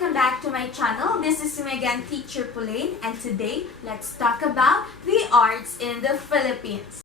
welcome back to my channel. This is me again, Teacher Pauline, and today, let's talk about the arts in the Philippines.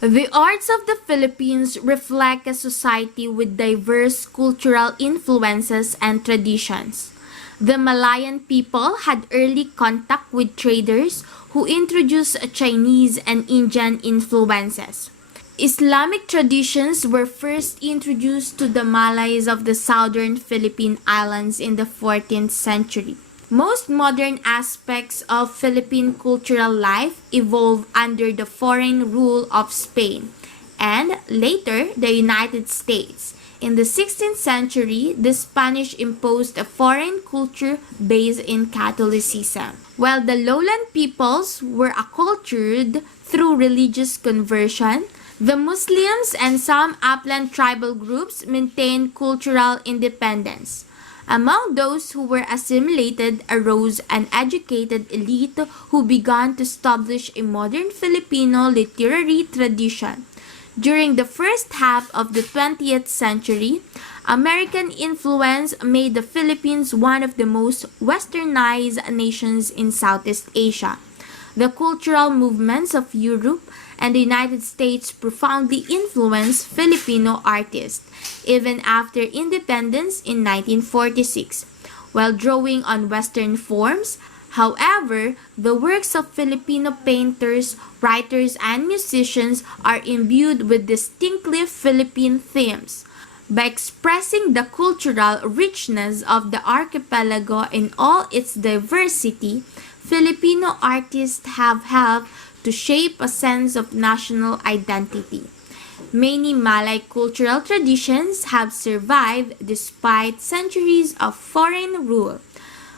The arts of the Philippines reflect a society with diverse cultural influences and traditions. The Malayan people had early contact with traders who introduced Chinese and Indian influences. Islamic traditions were first introduced to the Malays of the southern Philippine Islands in the 14th century. Most modern aspects of Philippine cultural life evolved under the foreign rule of Spain and later the United States. In the 16th century, the Spanish imposed a foreign culture based in Catholicism, while the lowland peoples were acculturated through religious conversion. The Muslims and some upland tribal groups maintained cultural independence. Among those who were assimilated arose an educated elite who began to establish a modern Filipino literary tradition. During the first half of the 20th century, American influence made the Philippines one of the most westernized nations in Southeast Asia. The cultural movements of Europe and the United States profoundly influenced Filipino artists, even after independence in 1946. While drawing on Western forms, however, the works of Filipino painters, writers, and musicians are imbued with distinctly Philippine themes. By expressing the cultural richness of the archipelago in all its diversity, Filipino artists have helped to shape a sense of national identity. Many Malay cultural traditions have survived despite centuries of foreign rule.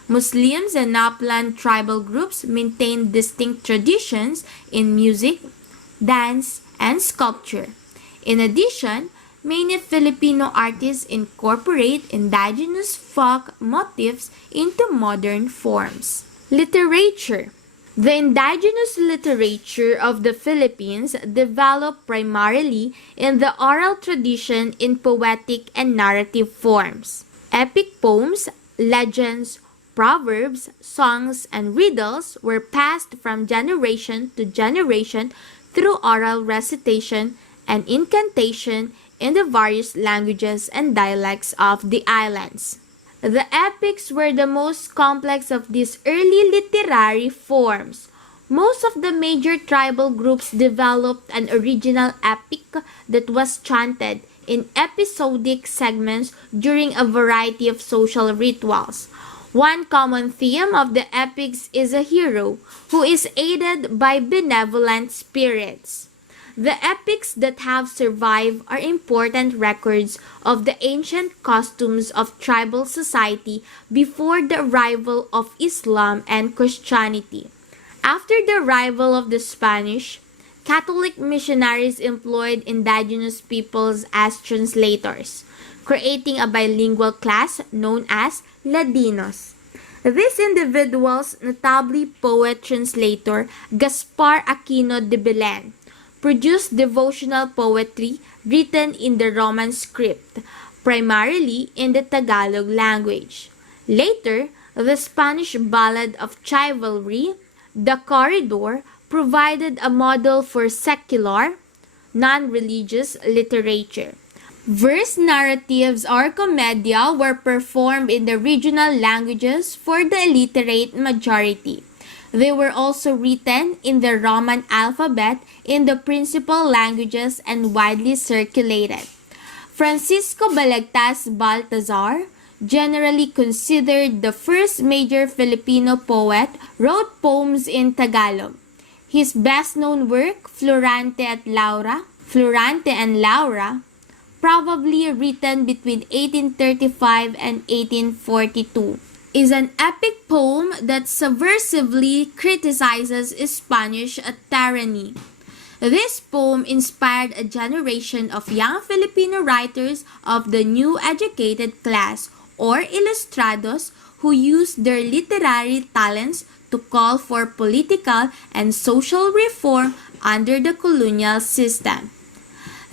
Muslims and upland tribal groups maintain distinct traditions in music, dance, and sculpture. In addition, many Filipino artists incorporate indigenous folk motifs into modern forms. Literature. The indigenous literature of the Philippines developed primarily in the oral tradition in poetic and narrative forms. Epic poems, legends, proverbs, songs, and riddles were passed from generation to generation through oral recitation and incantation in the various languages and dialects of the islands. The epics were the most complex of these early literary forms. Most of the major tribal groups developed an original epic that was chanted in episodic segments during a variety of social rituals. One common theme of the epics is a hero who is aided by benevolent spirits. The epics that have survived are important records of the ancient costumes of tribal society before the arrival of Islam and Christianity. After the arrival of the Spanish, Catholic missionaries employed indigenous peoples as translators, creating a bilingual class known as Ladinos. These individuals, notably poet-translator Gaspar Aquino de Belen, produced devotional poetry written in the Roman script, primarily in the Tagalog language. Later, the Spanish ballad of chivalry, The Corridor, provided a model for secular, non-religious literature. Verse narratives or commedia were performed in the regional languages for the illiterate majority. They were also written in the Roman alphabet in the principal languages and widely circulated. Francisco Balectas Balthazar, generally considered the first major Filipino poet, wrote poems in Tagalog. His best-known work, Florante and Laura, probably written between 1835 and 1842. Is an epic poem that subversively criticizes Spanish tyranny. This poem inspired a generation of young Filipino writers of the new educated class or ilustrados who used their literary talents to call for political and social reform under the colonial system.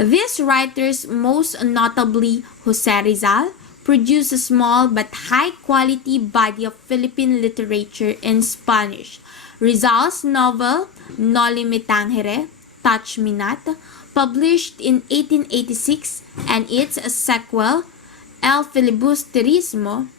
These writers, most notably Jose Rizal, produced a small but high-quality body of Philippine literature in Spanish. Rizal's novel, Noli Me Tangere, Touch Me Not, published in 1886, and its sequel, El Filibusterismo,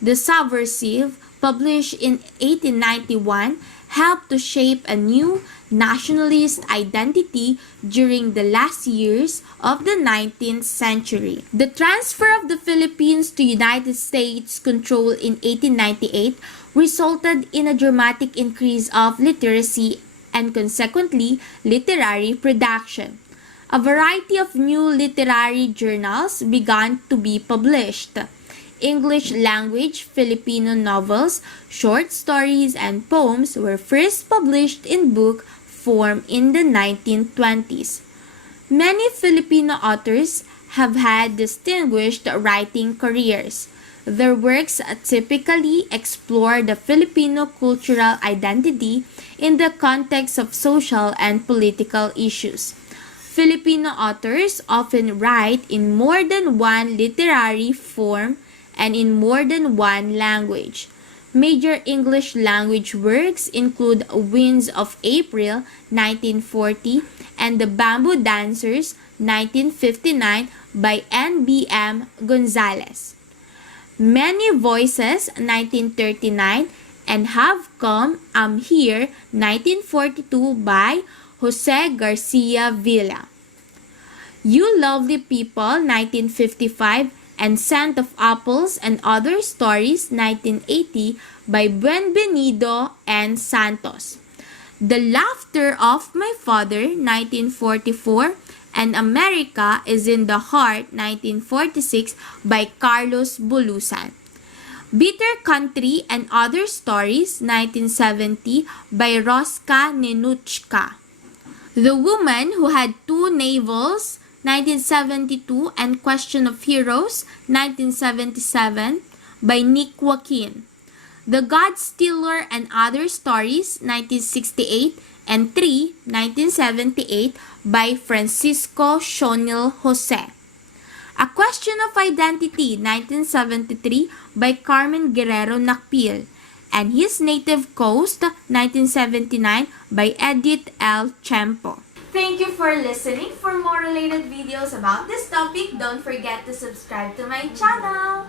The Subversive, published in 1891, helped to shape a new nationalist identity during the last years of the 19th century. The transfer of the Philippines to United States control in 1898 resulted in a dramatic increase of literacy and consequently literary production. A variety of new literary journals began to be published. English language Filipino novels, short stories, and poems were first published in book form in the 1920s. Many Filipino authors have had distinguished writing careers. Their works typically explore the Filipino cultural identity in the context of social and political issues. Filipino authors often write in more than one literary form and in more than one language. Major English language works include Winds of April, 1940, and The Bamboo Dancers, 1959, by N.B.M. Gonzalez. Many Voices, 1939, and Have Come, I'm Here, 1942, by Jose Garcia Villa. You Lovely People, 1955, and Scent of Apples and Other Stories, 1980, by Buenvenido and Santos. The Laughter of My Father, 1944, and America is in the Heart, 1946, by Carlos Bulusan. Bitter Country and Other Stories, 1970, by Rosca Nenuchka. The Woman Who Had Two Navels, 1972, and Question of Heroes, 1977, by Nick Joaquin. The God Stealer and Other Stories, 1968, and 3, 1978, by Francisco Shonil Jose. A Question of Identity, 1973, by Carmen Guerrero Nakpil, and His Native Coast, 1979, by Edith L. Chempo. Thank you for listening. For more related videos about this topic, don't forget to subscribe to my channel.